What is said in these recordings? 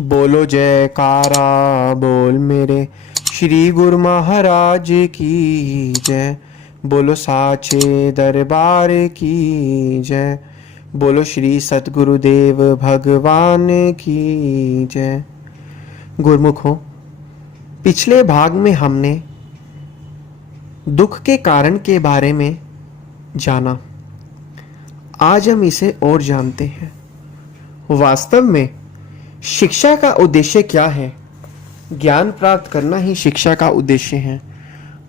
बोलो जयकारा बोल मेरे श्री गुरु महाराज की जय। बोलो साचे दरबार की जय। बोलो श्री सतगुरुदेव भगवान की जय। गुरुमुखों, पिछले भाग में हमने दुख के कारण के बारे में जाना। आज हम इसे और जानते हैं। वास्तव में शिक्षा का उद्देश्य क्या है? ज्ञान प्राप्त करना ही शिक्षा का उद्देश्य है।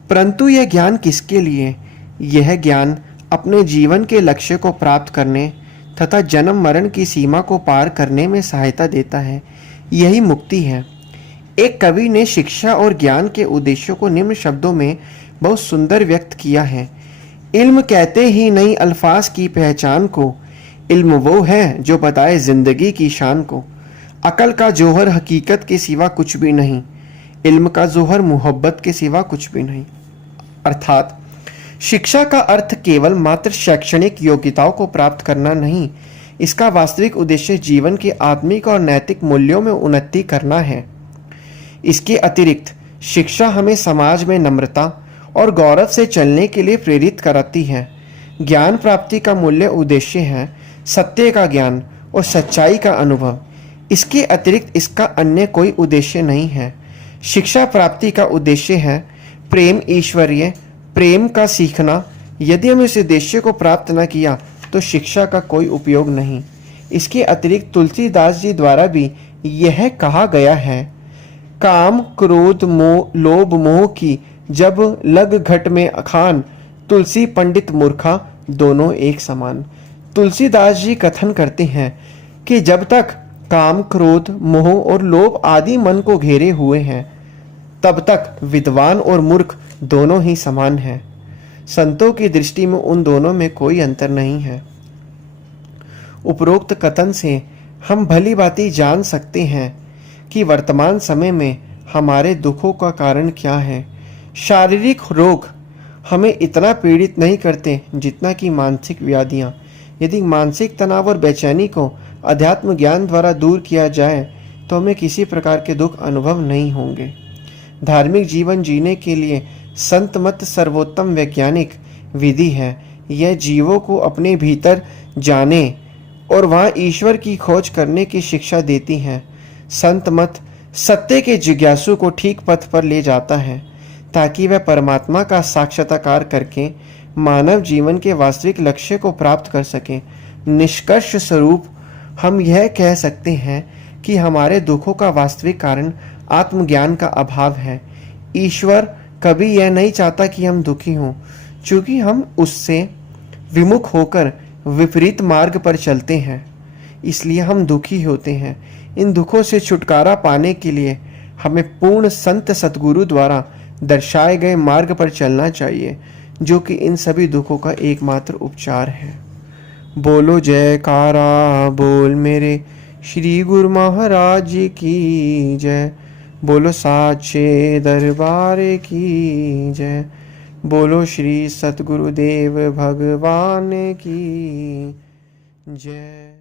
परंतु यह ज्ञान किसके लिए? यह ज्ञान अपने जीवन के लक्ष्य को प्राप्त करने तथा जन्म मरण की सीमा को पार करने में सहायता देता है। यही मुक्ति है। एक कवि ने शिक्षा और ज्ञान के उद्देश्यों को निम्न शब्दों में बहुत सुंदर व्यक्त किया है। इल्म कहते ही नहीं अल्फाज की पहचान को, इल्म वो है जो बताए जिंदगी की शान को। अकल का जौहर हकीकत के सिवा कुछ भी नहीं, इल्म का जौहर मोहब्बत के सिवा कुछ भी नहीं। अर्थात शिक्षा का अर्थ केवल मात्र शैक्षणिक योग्यताओं को प्राप्त करना नहीं, इसका वास्तविक उद्देश्य जीवन के आत्मिक और नैतिक मूल्यों में उन्नति करना है। इसके अतिरिक्त शिक्षा हमें समाज में नम्रता और गौरव से चलने के लिए प्रेरित कराती है। ज्ञान प्राप्ति का मूल्य उद्देश्य है सत्य का ज्ञान और सच्चाई का अनुभव। इसके अतिरिक्त इसका अन्य कोई उद्देश्य नहीं है। शिक्षा प्राप्ति का उद्देश्य है प्रेम, ईश्वरीय प्रेम का सीखना। यदि हम इस उद्देश्य को प्राप्त न किया तो शिक्षा का कोई उपयोग नहीं। इसके अतिरिक्त तुलसीदास जी द्वारा भी यह कहा गया है, काम क्रोध मोह लोभ मोह की जब लग घट में अखान, तुलसी पंडित मूर्खा दोनों एक समान। तुलसीदास जी कथन करते हैं कि जब तक काम क्रोध मोह और लोभ आदि मन को घेरे हुए हैं तब तक विद्वान और मूर्ख दोनों ही समान हैं। संतों की दृष्टि में उन दोनों में कोई अंतर नहीं है। उपरोक्त कथन से हम भली भांति जान सकते हैं कि वर्तमान समय में हमारे दुखों का कारण क्या है। शारीरिक रोग हमें इतना पीड़ित नहीं करते जितना कि मानसिक व्याधियाँ। यदि मानसिक तनाव और बेचैनी को अध्यात्म ज्ञान द्वारा दूर किया जाए तो हमें किसी प्रकार के दुख अनुभव नहीं होंगे। धार्मिक जीवन जीने के लिए संत मत सर्वोत्तम वैज्ञानिक विधि है। यह जीवों को अपने भीतर जाने और वहाँ ईश्वर की खोज करने की शिक्षा देती है। संत मत सत्य के जिज्ञासु को ठीक पथ पर ले जाता है ताकि वह परमात्मा का साक्षात्कार करके मानव जीवन के वास्तविक लक्ष्य को प्राप्त कर सके। निष्कर्ष स्वरूप हम यह कह सकते हैं कि हमारे दुखों का वास्तविक कारण आत्मज्ञान का अभाव है। ईश्वर कभी यह नहीं चाहता कि हम दुखी हों, क्योंकि हम उससे विमुख होकर विपरीत मार्ग पर चलते हैं, इसलिए हम दुखी होते हैं। इन दुखों से छुटकारा पाने के लिए हमें पूर्ण संत सतगुरु द्वारा दर्शाए गए मार्ग पर चलना चाहिए, जो कि इन सभी दुखों का एकमात्र उपचार है। बोलो जयकारा बोल मेरे श्री गुरु महाराज की जय। बोलो साचे दरबार की जय। बोलो श्री सतगुरुदेव भगवान की जय।